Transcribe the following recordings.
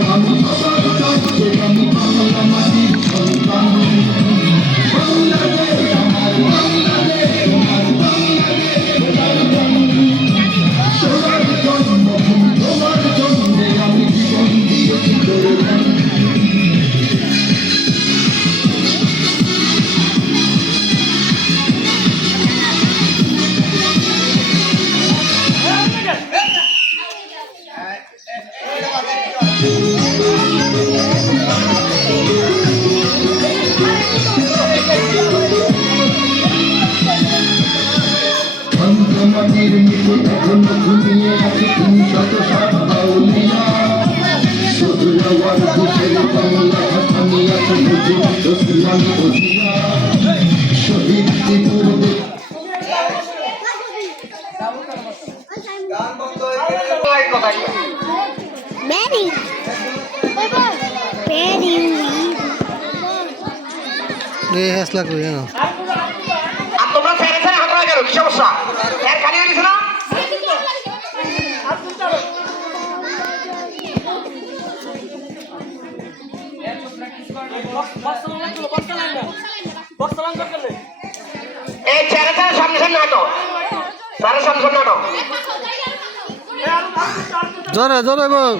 মাটির এখন ঘুমিয়ে আছে তিন শত ষাট আউলিয়া শুধু বুকের বাংলা খাতামি আছে বুঝি দোসিয়ান শহীদ পূর্বে Benny. Benny. এ হেসলা কই জানো আর তোমরা ছেড়ে ছেড়ে হাঁটা কেন? কি সমস্যা? এই ছেড়ে ছেড়ে সামনে সামনে হাঁটো সারা সামনে সামনে হাঁটো জোরে জোরে বল।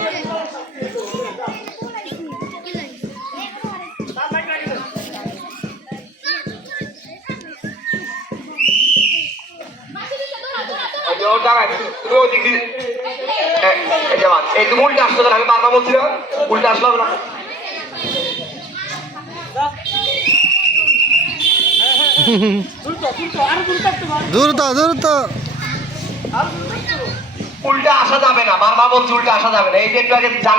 এই তুমি উল্টে আসছো আমি বারবার বলছি না। উল্টে আসলো না। দ্রুত দ্রুত। উল্টে আসা যাবে না বারবার বলছি উল্টে আসা যাবে না। এই যে একটু আগে জান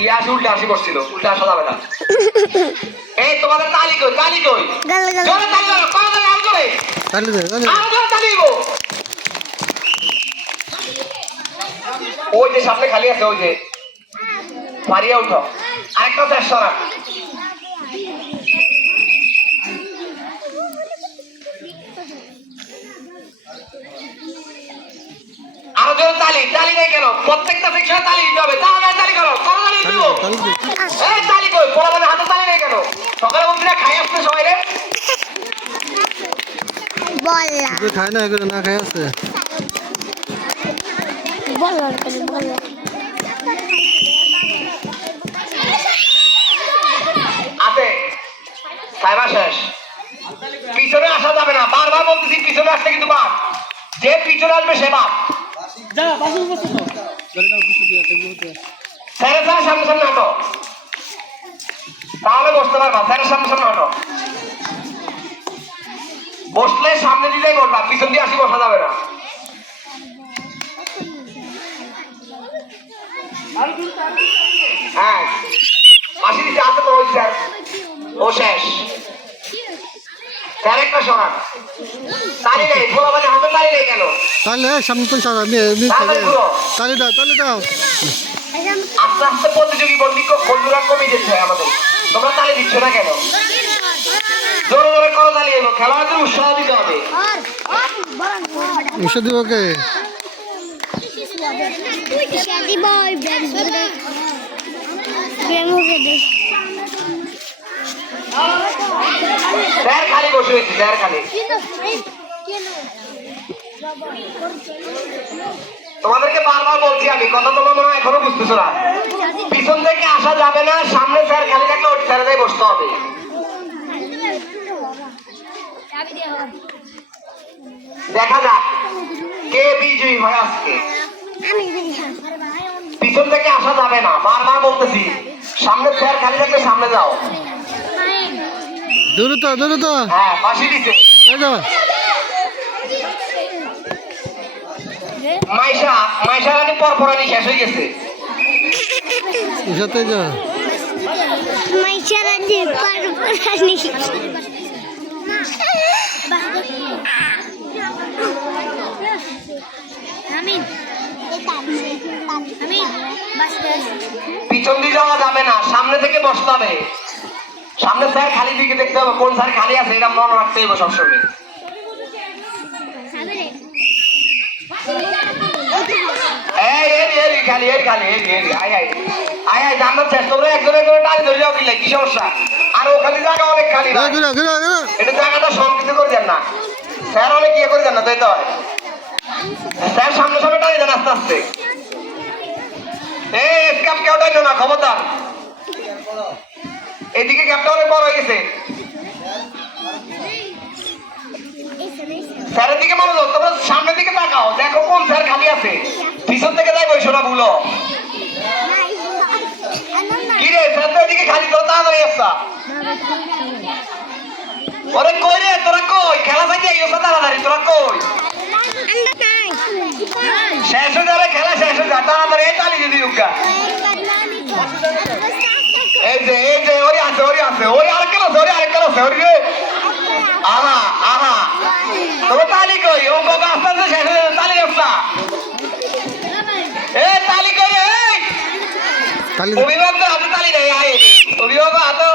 ইয়ে আসি উল্টে আসি করছিল উল্টে আসা যাবে না। এই তোমাদের তালি কই তালি কই. জোরে তালি মারো কত তালি আরও জোরে তালি দে তালি। আরও জোরে তালি দিব। ওই যে সামনে খালি আছে ওই যে। মারিয়া উঠো। আরেকটা চেষ্টা রাখ। প্রত্যেকটা সেকশনে তালি দিতে হবে তাহলে তালি করো করো তালি দিব। এই তালি কই পোড়া মানে হাতে তালি নেই কেন সকালে বলছি না খাই আসতে সবাই রে. তুই না এগুলো না খাই আছে Bola. Bola. আছে সাইবা শেষ পিছনে আসা যাবে না বারবার বলতেছি পিছনে আসতে কিন্তু বাপ যে পিছনে আসবে সে বাপ স্যারের স্যারের সামনে সামনে হাঁটো। তাহলে বসতে পারবা স্যারের সামনে সামনে হাঁটো। বসলে সামনে দিলেই বলবা পিছন দিয়ে আসি বসা যাবে না। হ্যাঁ। মাসি দিতে আসতে তো স্যার ও শেষ। স্যার একটা সরান। তাহলে সামনে তো সারা আমি তালি দাও তালি দাও। আস্তে আস্তে প্রতিযোগী বন্দি বন্ধুরা কমে যেতে আমাদের। তোমরা তালি দিচ্ছ না কেন? জোরে জোরে করো তালি এলো খেলোয়াড়দের উৎসাহ দিতে হবে। এসে দিব কে? স্যার খালি বসে খালি। তোমাদেরকে বারবার বলছি আমি কথা তোমার মনে হয় এখনও বুঝতেছো না। পিছন থেকে আসা যাবে না সামনে স্যার খালি থাকলে ওই স্যারেরাই বসতে হবে। দেখা যাক কে বিজয়ী হয় আজকে। পিছন থেকে আসা যাবে না বারবার বলতেছি সামনে স্যার খালি থাকলে সামনে যাও। দ্রুত দ্রুত। হ্যাঁ ফাঁসি দিছে এই যাও মাইশা মাইশা রানী পরপরানি শেষ হয়ে গেছে। এসাতে যা মাইশারা যে পারপারানি পিছন দিয়ে যাওয়া যাবে না সামনে থেকে বসতে হবে। সামনে স্যার খালি দিকে দেখতে হবে কোন স্যার খালি আছে এটা মনে রাখতে হবে সবসময়। খালি এর খালি এর এর আই আই আয়। আয় জানলাম শেষ তোমরা একজনের করে টানি ধরে যাও কিলে কি সমস্যা? আর ওখানে জায়গা অনেক খালি এটা জায়গাটা সংকৃত করে দেন না। স্যার অনেক ইয়ে করে দেন না তাই তো? স্যার সামনে সামনে টানি দেন আস্তে আস্তে। এই ক্যাপ কেউ টাইনো না খবরদার এদিকে ক্যাপটা অনেক বড় হয়ে গেছে। স্যারের দিকে মনোযোগ, তোমরা সামনের দিকে তাকাও, দেখো কোন স্যার খালি আছে। পিছন থেকে যাই বসো না ভুলো। কি রে স্যার তো খালি, তোর তাড়াতাড়ি আসছা। ওরে কই রে, তোরা কই? খেলা থেকে এই অবস্থা তাড়াতাড়ি, তোরা কই? শেষ হয়ে যাবে, খেলা শেষ হয়ে যাবে, তাড়াতাড়ি এই তালি যদি উগা। এই যে এই যে, ওরি আছে ওরি আছে, ওরি আরেক খেলা ওরি আরেক খেলা ওরি রে। তোর তালি কই ও বাবা আস্তে আস্তে শেষ হয়ে তালি আসলা এ তালি কই তালি অভিভাবকদের হাতে তালি দেয় আয় অভিভাবক হাতে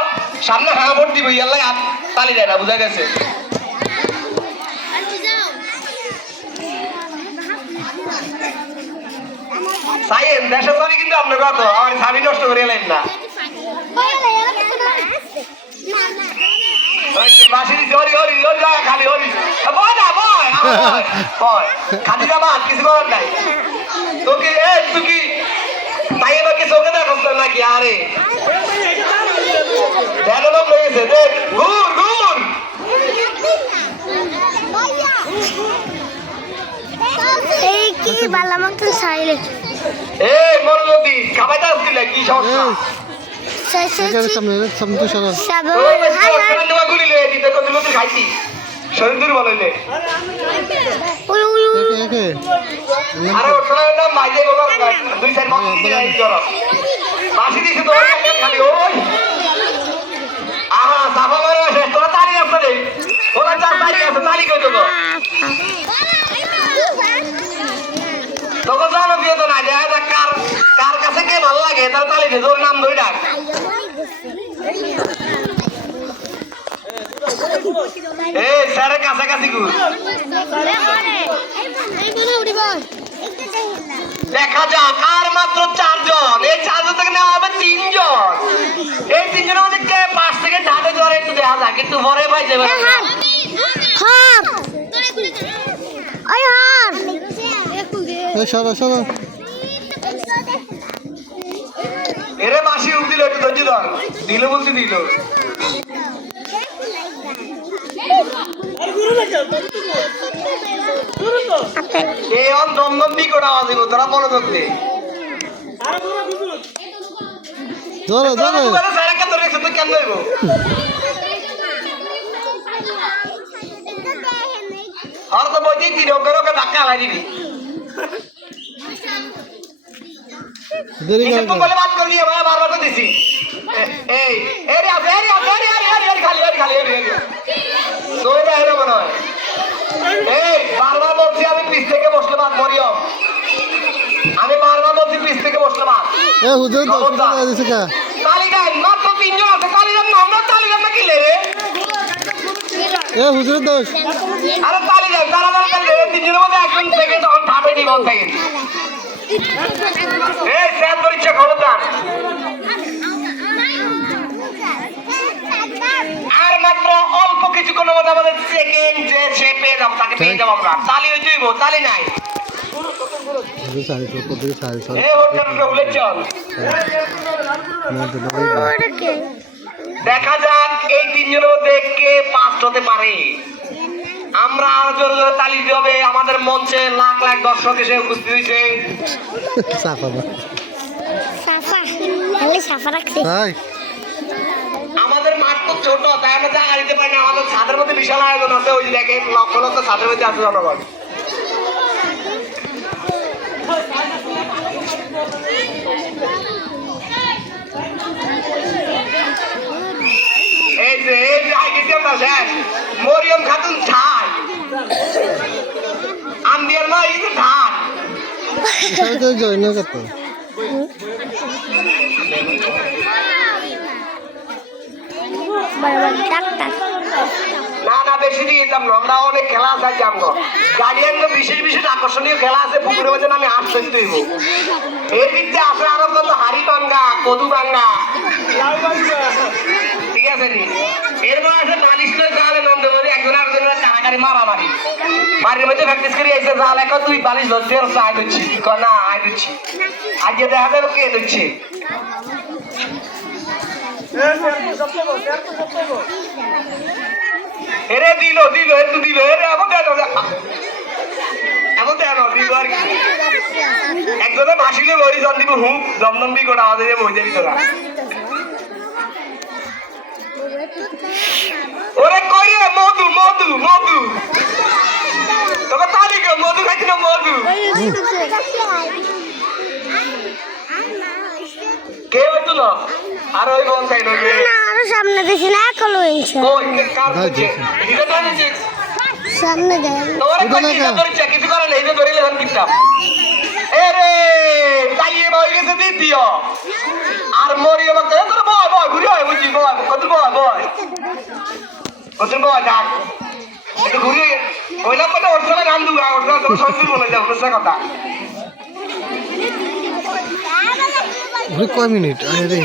সামনে হাঁ ভোট দিব ইয়াল্লাই হাত তালি দেয় না বুঝা গেছে সাইয়েন দেশের ছবি কিন্তু আপনার কত আমার স্বামী নষ্ট করে এলেন না ওরি, ওরি, ওরি, যা, খালি ওরি। এ, বয় না, বয়, আমার বয়, বয়। খালি যাবা, কিছু করার নাই। তোকে, এ, তুই কি, তাই এবার কি চোখে দেখোস না নাকি? আরে, দেখো লোক লেগেছে, দেখ, ঘুর, ঘুর। এই কি বালা মতন সাইলে এ, মনোযোগ দিস, খাবাইতে আসছিলে, কি সমস্যা? সামনে সামনে ওই, ওই, ওই, ফেলে দেওয়া গুলি লয়ে দিতে, হইলে। একে একে আরে ওর সময় না মাইজে বাবা দুই চার মাস দিয়ে এই করো বাসি দিছে তো খালি ওই। আহা সাফা মারো শেষ তোরা তালি আছে রে। ওরা চার আছে কই তোকে? জানো দিয়ে তো না যাক কার কার কাছে কে ভালো লাগে তার তালি দে তোর নাম ধরে ডাক। এ স্যারের কাছাকাছি ঘুর। দেখা যাক আর মাত্র চারজন। এই চারজন থেকে নেওয়া হবে তিনজন। এই তিনজনের মধ্যে কে? পাঁচ থেকে ঢাকে জ্বরে একটু দেখা যাক একটু পরে পাই যাবে। সরা সরা। এরে মাসি উঠ দিল একটু ধৈর্য ধর। দিল বলতে দিল। এই অন দমদম দি করে আওয়াজ দিব? তোরা বলো ধরতে ধরো ধরো। ধরে কেন ধরবো? আর তো বলছি তিন ওকে ওকে ধাক্কা হালাই দেরি করে বলে বাদ করলি ভাই বারবার করে দিছি। এই এরি এরি এরি এরি এরি খালি এরি খালি এরি এরি তোর মনে হয়। এই বারবার বলছি আমি পিছ থেকে বসলে বাদ মরিয়ম। আমি বারবার বলছি পিছ থেকে বসলে বাদ। এ হুজুর তালিকায় মাত্র তিনজন আছে তালিকার নাম তালিকার না কিলে রে এ হুজুর দোষ আরে তালিকায় তারা তারা তিনজনের মধ্যে একজন থেকে তখন থাপে দিব থেকে। এই স্যার পরীক্ষা খবরদার আর মাত্র অল্প কিছুক্ষণের মধ্যে আমাদের সেকেন্ড যে সে পেয়ে যাব তাকে পেয়ে যাব আমরা। তালি হয়ে যাইব তালি নাই। দেখা যাক এই তিনজনের মধ্যে কে পাঁচ হতে পারে। আমরা আরও জোরে জোরে তালি হবে। আমাদের মঞ্চে লাখ লাখ দর্শক এসে উপস্থিত হয়েছে। আমাদের জায়গা দিতে পারি না, আমাদের ছাদের মধ্যে বিশাল আয়োজন আছে, ওই যে দেখেন, লক্ষ লক্ষ ছাদের মধ্যে আছে জনগণ। এই যে এই যে আইডিতে আমরা শেষ। মরিয়ম খাতুন ঠাই। আন্দিয়ার মা, এই যে বড় না না, বেশি দিয়ে দিতাম আমরা অনেক খেলা আছে আমগো। গার্ডিয়ান বিশেষ বিশেষ আকর্ষণীয় খেলা আছে। পুকুরের মধ্যে আমি আট সইতে হইব। এর দিকতে আছে আরও কত হাড়ি ভাঙ্গা কদু ভাঙ্গা ঠিক আছে এরপর আছে নালিশ লই জালে নাম দেবো একজন আরেকজনের কারাগারি মারামারি। বাড়ির মধ্যে প্র্যাকটিস করে এসে জাল এখন তুই বালিশ ধরছি আর আয় দিচ্ছি না, আয় দিচ্ছি আজকে দেখা যাবে কে দিচ্ছে এরে দিল দিল একটু দিল, এরে এমন দেন এমন দেন দিল আর কি। একজনে ভাসিলে বই জন দিব হুক দমদম বি গোটা আমাদের বই দেবি তোরা ওরে কই মধু মধু মধু তোকে তারি কে মধু খাইছি না মধু কে হইতো না আর ওই কোন সাইড না আরও সামনে দেখি না কল কার এটা তো হচ্ছে সামনে তোরে কই কিছু করে না এই যে ধরে লেখান কিতাব এ রে তাইয়ে বই গেছে দ্বিতীয়। আর মরি আমার তো তোর বয় বয় ঘুরে হয় বুঝি বয় কত বয় বয়। কত বয় ডাক। ঘুরে ওইলাম মানে ওর সঙ্গে নাম দুগা ওর সঙ্গে বলে যাও কথা ওই কয় মিনিট? আরে রে।